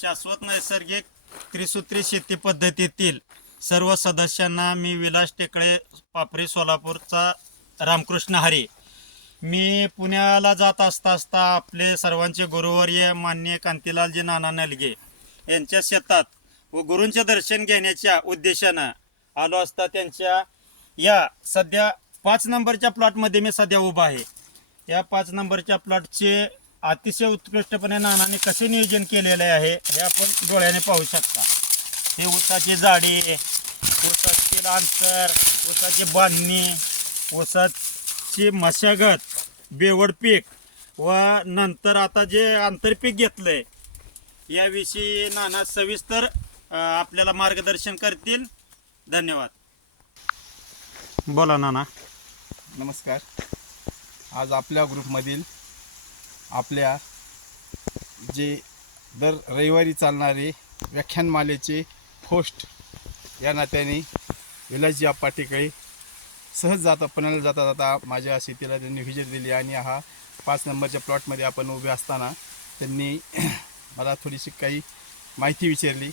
शाश्वत नैसर्गिक त्रिसूत्री शेती पद्धतीतील सर्व सदस्यांना मी विलास टेकळे, पापरी, सोलापूरचा रामकृष्ण हरी. मी पुण्याला जात असता आपले सर्वांचे गुरुवर्य मान्य कांतीलालजी नाना नलगे यांच्या शेतात व गुरूंचे दर्शन घेण्याच्या उद्देशानं आलो असता त्यांच्या या सध्या 5 नंबरच्या प्लॉटमध्ये मी सध्या उभा आहे. या 5 नंबरच्या प्लॉटचे अतिशय उत्कृष्टपणे नानाने कसे नियोजन केलेले आहे हे आपण डोळ्याने पाहू शकता. हे ऊसाची जाडी, ऊसाचे अंतर, ऊसाची बांधणी, ऊसाची मशागत, बेवड पीक व नंतर आता जे आंतरपीक घेतलंय याविषयी नाना सविस्तर आपल्याला मार्गदर्शन करतील. धन्यवाद. बोला नाना. नमस्कार. आज आपल्या ग्रुपमधील आपल्या जे दर रविवारी चालणारे व्याख्यानमालेचे होस्ट या नात्याने विलासजी आप्पा टेकळे सहज पुण्याला जाता माझ्या शेतीला त्यांनी व्हिजिट दिली आणि हा 5 नंबरच्या प्लॉटमध्ये आपण उभे असताना त्यांनी मला थोडीशी काही माहिती विचारली.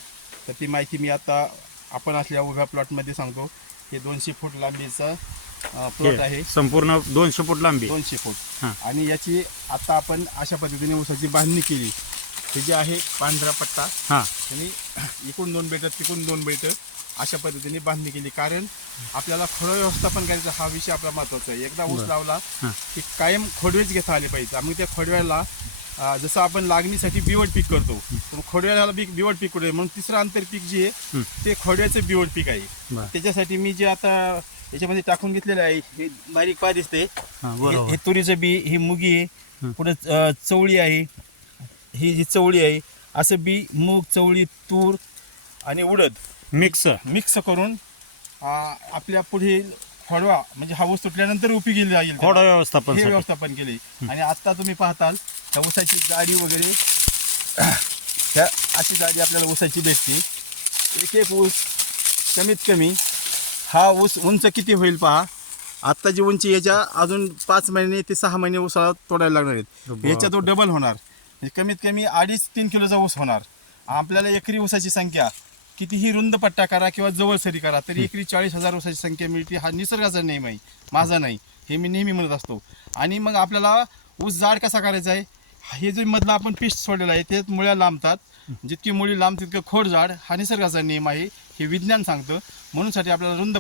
तर ती माहिती मी आता आपण असल्या उभ्या प्लॉटमध्ये सांगतो. हे 200 फूट लांबीचा प्लॉट आहे. संपूर्ण 200 फूट लांबी. 200 फूट. आणि याची आता आपण अशा पद्धतीने ऊसाची बांधणी केली. हे जे आहे पांढरा पट्टा आणि इकडून 2 बेट तिकडून 2 बेट अशा पद्धतीने बांधणी केली. कारण आपल्याला खोड व्यवस्थापन करायचा हा विषय आपला महत्त्वाचा आहे. एकदा ऊस लावला की कायम खोडवेच घेता आले पाहिजे. मग त्या खोडव्याला जसं आपण लागणीसाठी बिवड पीक करतो तर खोडव्याला बिवड पीक करतो. म्हणून तिसरं आंतरपीक जे आहे ते खोडव्याचं बिवड पीक आहे. त्याच्यासाठी मी जे आता याच्यामध्ये टाकून घेतलेलं आहे हे बारीक पा दिसते. हे तुरीचं बी, ही मुगी आहे, पुढे चवळी आहे, ही जी चवळी आहे, असं बी मूग, चवळी, तूर आणि उडद मिक्स करून आपल्या पुढील खोडवा म्हणजे हा ऊस तुटल्यानंतर उपयोगी जाईल खोडा व्यवस्थापन हे व्यवस्थापन केले. आणि आता तुम्ही पाहताल त्या ऊसाची जाडी वगैरे त्या अशी जाडी आपल्याला ऊसाची भेटते. एक ऊस कमीत कमी हा ऊस उंच किती होईल पहा. आत्ता जी उंची याच्या अजून 5 महिने ते 6 महिने ऊसाला तोडायला लागणार आहेत. याच्या तो डबल होणार. म्हणजे कमीत कमी 2.5-3 किलोचा ऊस होणार. आपल्याला एकरी ऊसाची संख्या कितीही रुंद पट्टा करा किंवा जवळ सरी करा तरी एकरी 40,000 ऊसाची संख्या मिळते. हा निसर्गाचा नियम आहे, माझा नाही, हे मी नेहमी म्हणत असतो. आणि मग आपल्याला ऊस जाड कसा करायचा आहे. हे जे मधला आपण पीस सोडलेला आहे ते मुळ्या लांबतात. जितकी मुळी लांब तितकं खोड जाड हा निसर्गाचा नियम आहे, हे विज्ञान सांगतं. म्हणूनसाठी आपल्याला रुंद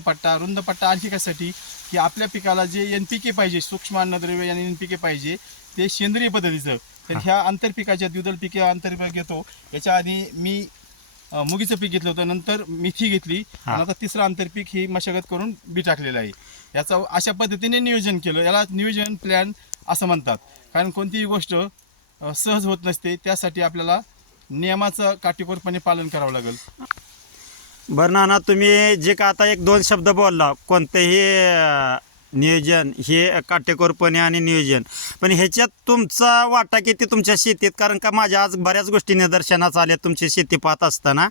पट्टा आणखी कशासाठी की आपल्या पिकाला जे NPK पाहिजे, सूक्ष्म अन्नद्रव्य आणि NPK पाहिजे ते सेंद्रिय पद्धतीचं. तर ह्या आंतरपिकाच्या द्विदल पिके आंतरपीक घेतो. याच्या आधी मी मुगीचं पीक घेतलं होतं, नंतर मेथी घेतली आणि आता तिसरं आंतरपीक ही मशागत करून बी टाकलेलं आहे. याचा अशा पद्धतीने नियोजन केलं. याला नियोजन प्लॅन असं म्हणतात. कारण कोणतीही गोष्ट सहज होत नसते, त्यासाठी आपल्याला नियमाचं काटेकोरपणे पालन करावं लागेल. बरं नाना, तुम्ही जे का आता 1-2 शब्द बोलला कोणतेही नियोजन हे काटेकोरपणे आणि नियोजन, पण ह्याच्यात तुमचा वाटा किती तुमच्या शेतीत? कारण का माझ्या आज बऱ्याच गोष्टी निदर्शनास आल्या तुमची शेती पाहत असताना.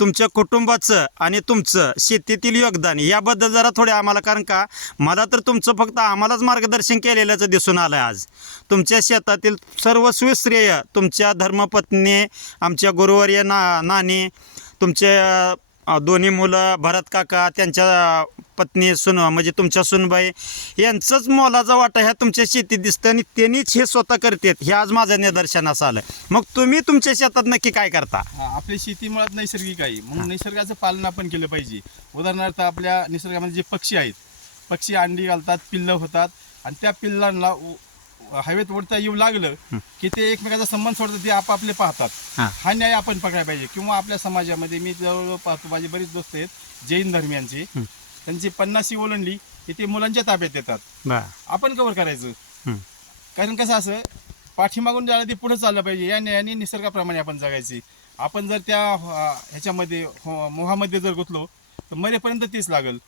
तुमच्या कुटुंबाचं आणि तुमचं शेतीतील योगदान याबद्दल जरा थोडे आम्हाला, कारण का मला तर तुमचं फक्त आम्हालाच मार्गदर्शन केलेल्याचं दिसून आलं. आज तुमच्या शेतातील सर्व सुश्रेय तुमच्या धर्मपत्नी, आमच्या गुरुवर्य नानी, तुमचे 2 मुलं भरत काका, त्यांच्या पत्नी म्हणजे तुमच्या सुनबाई, यांचंच मोलाचा वाटा ह्या तुमच्या शेतीत दिसतं आणि त्यांनीच हे स्वतः करतात हे आज माझ्या निदर्शनास आलं. मग तुम्ही तुमच्या शेतात नक्की काय करता? आपली शेती मुळात नैसर्गिक आहे, म्हणून निसर्गाचं पालन आपण केलं पाहिजे. उदाहरणार्थ आपल्या निसर्गामध्ये जे पक्षी आहेत, पक्षी अंडी घालतात, पिल्लं होतात आणि त्या पिल्लांना हवेत उडता येऊ लागलं की ते एकमेकाचा संबंध सोडतात, ते आपापले पाहतात. हा न्याय आपण पकडायला पाहिजे. किंवा आपल्या समाजामध्ये मी जवळ पाहतो, माझे बरेच दोस्त आहेत जैन धर्मियांचे, त्यांची 50 ओलांडली की ते मुलांच्या ताब्यात येतात. आपण कव्हर करायचं. कारण कसं असं पाठीमागून ज्याला ते पुढे चाललं पाहिजे. या न्यायाने निसर्गाप्रमाणे आपण जगायची. आपण जर त्या ह्याच्यामध्ये मोहामध्ये जर गुंतलो तर मरेपर्यंत तीच लागल.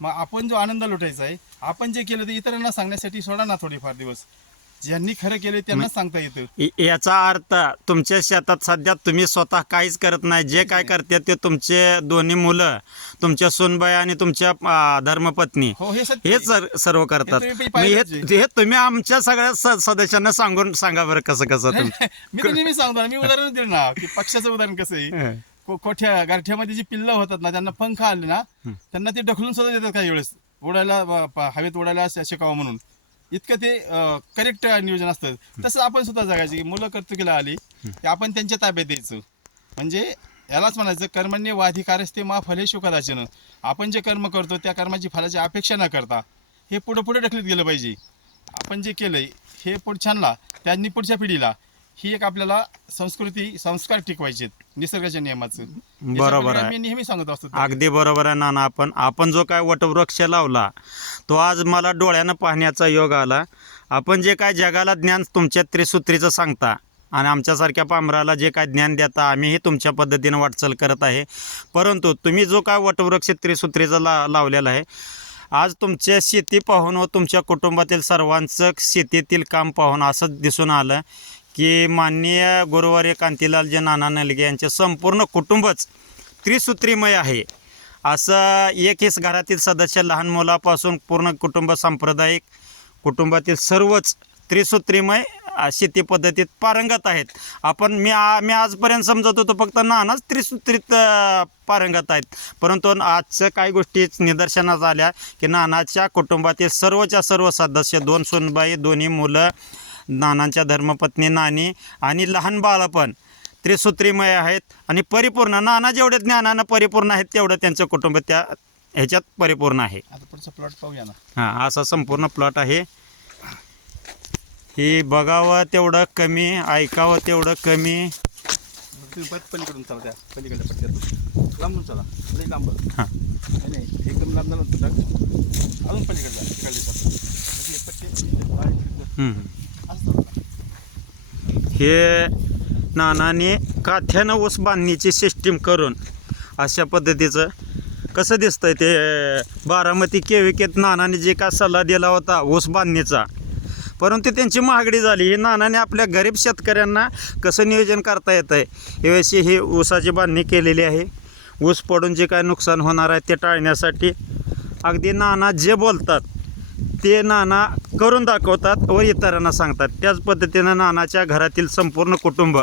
मग आपण जो आनंद लुटायचा आहे, आपण जे केलं ते इतरांना सांगण्यासाठी सोडा ना थोडेफार दिवस. ज्यांनी खरं केले त्यांना सांगता येतं. याचा अर्थ तुमच्या शेतात सध्या तुम्ही स्वतः काहीच करत नाही, जे काय करते ते तुमचे दोन्ही मुलं, तुमच्या सूनबाई आणि तुमच्या धर्मपत्नी हो हे सत्य हेच सर्व करतात. हे तुम्ही मी पाहिलंच हे तुम्ही आमच्या सगळ्या सदस्यांना सांगा बरं कसं तुम्ही. मी तर नेहमी सांगतो ना, मी उदाहरण दिलं ना की पक्षाचं उदाहरण कसं आहे. कोठ्या गारठ्यामध्ये जी पिल्लं होतात ना, त्यांना पंख आले ना, त्यांना ते ढकलून सुद्धा देतात काही वेळेस उडायला, हवेत उडायला शिकावं म्हणून. इतकं ते करेक्ट नियोजन असतं. तसं आपण सुद्धा जगायचं की मुलं कर्तुकीला आली की आपण त्यांच्या ताब्यात द्यायचं. म्हणजे यालाच म्हणायचं कर्मण्येवाधिकारस्ते मा फलेषु कदाचन. आपण जे कर्म करतो त्या कर्माची फलाची अपेक्षा न करता हे पुढे पुढे ढकलत गेलं पाहिजे. आपण जे केलंय हे पुढच्यांना, त्यांनी पुढच्या पिढीला, ही एक आपल्याला संस्कृती संस्कार टिकवायचे निसर्गाच्या नियमाचं. बरोबर आहे. मी नेहमी सांगत असतो. अगदी बरोबर आहे नाना. आपण जो काय वटवृक्ष लावला तो आज मला डोळ्यानं पाहण्याचा योग आला. आपण जे काय जगाला ज्ञान तुमच्या त्रिसूत्रीचं सांगता आणि आमच्यासारख्या पामराला जे काय ज्ञान देता, आम्हीही तुमच्या पद्धतीनं वाटचाल करत आहे. परंतु तुम्ही जो काय वटवृक्ष त्रिसूत्रीचा लावलेला आहे, आज तुमच्या शेती पाहून व तुमच्या कुटुंबातील सर्वांचं शेतीतील काम पाहून असं दिसून आलं की माननीय गुरुवारी कांतीलालजी नाना नलगे यांचे संपूर्ण कुटुंबच त्रिसूत्रीमय आहे. असं एकच घरातील सदस्य लहान मुलापासून पूर्ण कुटुंब सांप्रदायिक कुटुंबातील सर्वच त्रिसूत्रीमय शेती पद्धतीत पारंगत आहेत. मी आजपर्यंत समजत होतो फक्त नानाच त्रिसूत्रीत पारंगत आहेत, परंतु आजच्या काही गोष्टी निदर्शनास आल्या की नानाच्या कुटुंबातील सर्वच्या सर्व सदस्य, 2 सूनबाई, दोन्ही मुलं, नानांच्या धर्मपत्नी नानी आणि लहान बाळं पण त्रिसूत्रीमय आहेत आणि परिपूर्ण. नाना जेवढे ज्ञानानं परिपूर्ण आहेत तेवढं त्यांचं कुटुंब त्या ह्याच्यात परिपूर्ण आहे. आता पुढचा प्लॉट पाहूया ना. हां, असा संपूर्ण प्लॉट आहे. हे बघावं तेवढं कमी, ऐकावं तेवढं कमी. तुम्ही पलीकडून चला, त्या पलीकडल्या पट्ट्यात लांबून चला, लई लांब. हां, नाही एकदम लांब झालं तुला अजून पलीकडला हे नानाने काथ्यानं ऊस बांधणीची सिस्टीम करून अशा पद्धतीचं कसं दिसतंय ते बारामती केविकेत नानाने जे का सल्ला दिला होता ऊस बांधणीचा, परंतु त्यांची महागडी झाली. हे नानाने आपल्या गरीब शेतकऱ्यांना कसं नियोजन करता येतं आहे याविषयी ही ऊसाची बांधणी केलेली आहे. ऊस पडून जे काय नुकसान होणार आहे ते टाळण्यासाठी अगदी नाना जे बोलतात ते नाना करून दाखवतात व इतरांना सांगतात. त्याच पद्धतीनं नानाच्या घरातील संपूर्ण कुटुंब,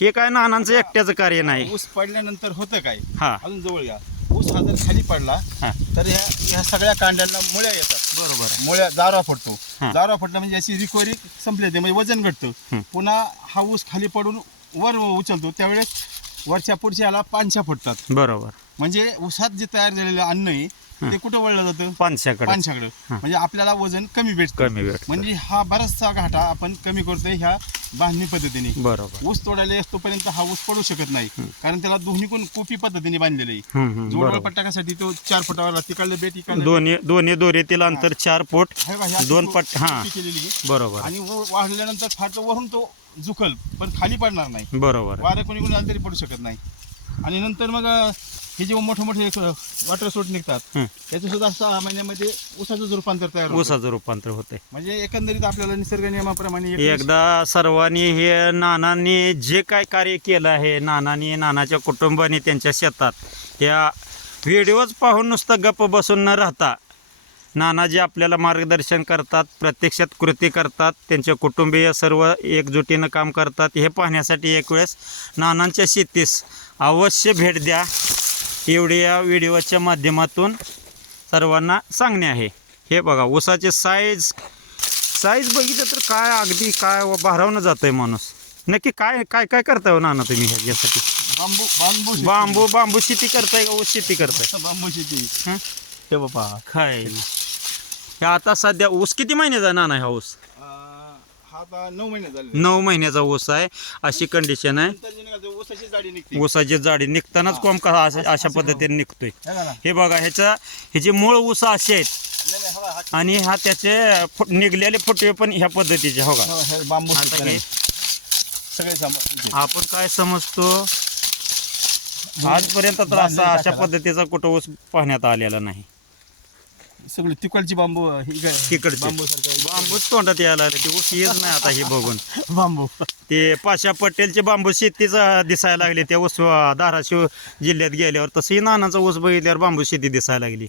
हे काय नानांचं एकट्याचं कार्य नाही. ऊस पडल्यानंतर होतं काय, हां, अजून जवळ घ्या. ऊस हा जर खाली पडला तर ह्या सगळ्या कांड्यांना मुळ्या येतात. बरोबर. मुळ्या जारवा फुटतो. जारवा फुटला म्हणजे याची रिकव्हरी संपली ते, म्हणजे वजन घटतं. पुन्हा हा ऊस खाली पडून वर उचलतो त्यावेळेस वरच्या पुढच्या याला पानछ्या फुटतात. बरोबर. म्हणजे ऊसात जे तयार झालेलं अन्न आहे ते कुठं वळलं जातं, पानछ्याकडं. म्हणजे आपल्याला वजन कमी भेटतं. म्हणजे हा बराचसा घाटा आपण कमी करतोय ह्या बांधणी पद्धतीने. बरोबर. ऊस तोडायला असतोपर्यंत हा ऊस पडू शकत नाही, कारण त्याला दोन्हीकडून कोपी पद्धतीने बांधलेलं आहे. जोडवळ पट्टाकासाठी तो 4 फुटावर तिकडले बेट इकडले दोन्ही दोरीतील अंतर 4 फूट, 2 पट. हां, केलेली. बरोबर. आणि वाढल्यानंतर फाट वरून तो झुकल पण खाली पडणार नाही. बरोबर. वारे कोणी आलं तरी पडू शकत नाही. आणि नंतर मग हे जेव्हा मोठे मोठे वॉटर सोट निघतात त्याचं सुद्धा 6 महिन्यामध्ये ऊसाचं रूपांतर तयार होतं. ऊसाचं रूपांतर होते. म्हणजे एकंदरीत आपल्याला निसर्ग नियमाप्रमाणे एकदा सर्वांनी हे नानांनी जे काय कार्य केलं आहे, नानाच्या कुटुंबाने त्यांच्या शेतात या व्हिडिओज पाहून नुसतं गप्प बसून न राहता नाना जे आपल्याला मार्गदर्शन करतात, प्रत्यक्षात कृती करतात, त्यांचे कुटुंबीय सर्व एकजुटीनं काम करतात, हे पाहण्यासाठी एक वेळेस नानांच्या शेतीस अवश्य भेट द्या, एवढी या व्हिडिओच्या माध्यमातून सर्वांना सांगणे आहे. हे बघा ऊसाचे साईज बघितलं तर काय अगदी काय भारावून जातोय माणूस. नक्की काय काय काय करताय हो नाना तुम्ही ह्याच्यासाठी? बांबू शेती करताय का ऊस शेती करताय? बांबू शेती. हे बाबा काय आता सध्या ऊस किती महिन्याचा नाना हा ऊस? हा 9 महिने झाले. 9 महिन्याचा ऊस आहे. अशी कंडिशन आहे. ऊसाची जाडी निघतानाच कोंब कसा अशा पद्धतीने निघतोय. हे बघा ह्याचे मूळ ऊस असे आहेत आणि हा त्याचे निघलेले फुटवे पण ह्या पद्धतीचे. हो का बांबू. आपण काय समजतो आजपर्यंत तर अशा पद्धतीचा कुठं ऊस पाहण्यात आलेला नाही. सगळं तिकडची बांबू ही काय तिकडचे. बांबू सारखं बांबूच तोंडात यायला लागले ते ऊस येत नाही आता हे बघून. बांबू ते पाशा पटेलचे बांबू शेतीचा दिसायला लागले त्या ऊस धाराशिव जिल्ह्यात गेल्यावर, तसंही नानाचा ऊस बघितल्यावर बांबू शेती दिसायला लागली.